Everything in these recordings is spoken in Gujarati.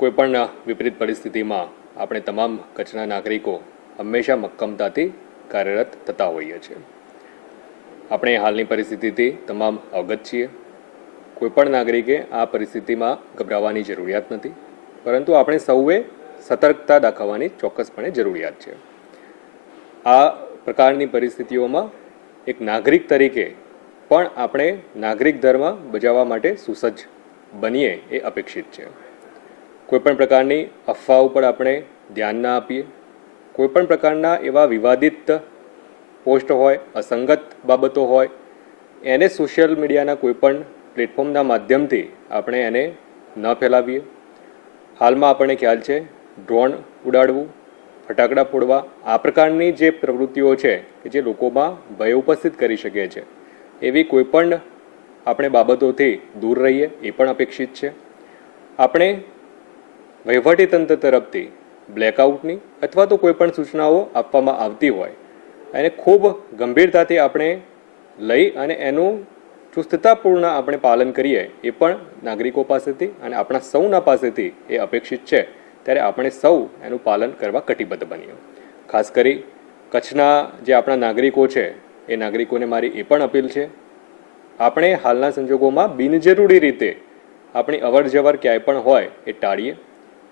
કોઈપણ વિપરીત પરિસ્થિતિમાં આપણે તમામ કચ્છના નાગરિકો હંમેશા મક્કમતાથી કાર્યરત થતા હોઈએ છીએ. આપણે હાલની પરિસ્થિતિથી તમામ અવગત છીએ. કોઈપણ નાગરિકે આ પરિસ્થિતિમાં ગભરાવાની જરૂરિયાત નથી, પરંતુ આપણે સૌએ સતર્કતા દાખવવાની ચોક્કસપણે જરૂરિયાત છે. આ પ્રકારની પરિસ્થિતિઓમાં એક નાગરિક તરીકે પણ આપણે નાગરિક ધર્મ બજાવવા માટે સુસજ્જ બનીએ એ અપેક્ષિત છે. કોઈપણ પ્રકારની અફવા ઉપર આપણે ધ્યાન ના આપીએ. કોઈપણ પ્રકારના એવા વિવાદિત પોસ્ટ હોય, અસંગત બાબતો હોય, એને સોશિયલ મીડિયાના કોઈપણ પ્લેટફોર્મના માધ્યમથી આપણે એને ન ફેલાવીએ. હાલમાં આપણને ખ્યાલ છે, ડ્રોન ઉડાડવું, ફટાકડા ફોડવા, આ પ્રકારની જે પ્રવૃત્તિઓ છે કે જે લોકોમાં ભય ઉપસ્થિત કરી શકે છે, એવી કોઈપણ આપણે બાબતોથી દૂર રહીએ એ પણ અપેક્ષિત છે. આપણે વહીવટીતંત્ર તરફથી બ્લેકઆઉટની અથવા તો કોઈપણ સૂચનાઓ આપવામાં આવતી હોય એને ખૂબ ગંભીરતાથી આપણે લઈ અને એનું ચુસ્તતાપૂર્ણ આપણે પાલન કરીએ એ પણ નાગરિકો પાસેથી અને આપણા સૌના પાસેથી એ અપેક્ષિત છે. ત્યારે આપણે સૌ એનું પાલન કરવા કટિબદ્ધ બનીએ. ખાસ કરી કચ્છના જે આપણા નાગરિકો છે એ નાગરિકોને મારી એ પણ અપીલ છે, આપણે હાલના સંજોગોમાં બિનજરૂરી રીતે આપણી અવરજવર ક્યાંય પણ હોય એ ટાળીએ.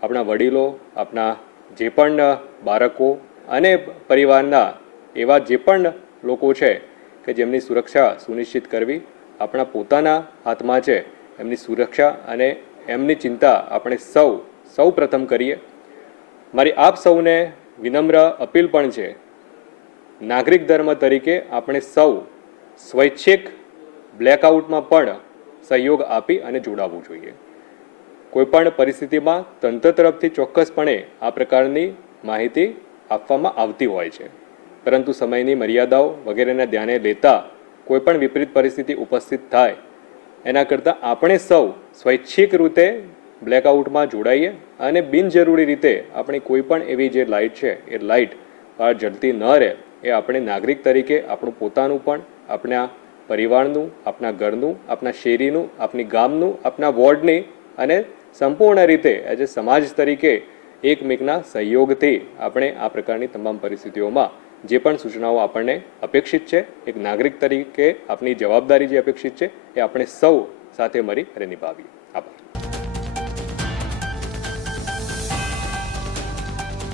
આપણા વડીલો, આપણા જે પણ બાળકો અને પરિવારના એવા જે પણ લોકો છે કે જેમની સુરક્ષા સુનિશ્ચિત કરવી આપણા પોતાના હાથમાં છે. એમની સુરક્ષા અને એમની ચિંતા આપણે સૌ પ્રથમ કરીએ. મારી આપ સૌને વિનમ્ર અપીલ પણ છે, નાગરિક ધર્મ તરીકે આપણે સૌ સ્વૈચ્છિક બ્લેકઆઉટમાં પણ સહયોગ આપી અને જોડાવવું જોઈએ. કોઈપણ પરિસ્થિતિમાં તંત્ર તરફથી ચોક્કસપણે આ પ્રકારની માહિતી આપવામાં આવતી હોય છે, પરંતુ સમયની મર્યાદાઓ વગેરેને ધ્યાને લેતા કોઈપણ વિપરીત પરિસ્થિતિ ઉપસ્થિત થાય એના કરતાં આપણે સૌ સ્વૈચ્છિક રીતે બ્લેકઆઉટમાં જોડાઈએ અને બિનજરૂરી રીતે આપણી કોઈપણ એવી જે લાઇટ છે એ લાઇટ બહાર જલતી ન રહે એ આપણે નાગરિક તરીકે આપણું પોતાનું પણ, આપણા પરિવારનું, આપણા ઘરનું, આપણા શેરીનું, આપણી ગામનું, આપણા વોર્ડની અને સંપૂર્ણ રીતે એઝ એ સમાજ તરીકે એકમેકના સહયોગથી આપણે આ પ્રકારની તમામ પરિસ્થિતિઓમાં જે પણ સૂચનાઓ આપણને અપેક્ષિત છે, એક નાગરિક તરીકે આપણી જવાબદારી જે અપેક્ષિત છે એ આપણે સૌ સાથે મળી અને નિભાવીએ. આભાર.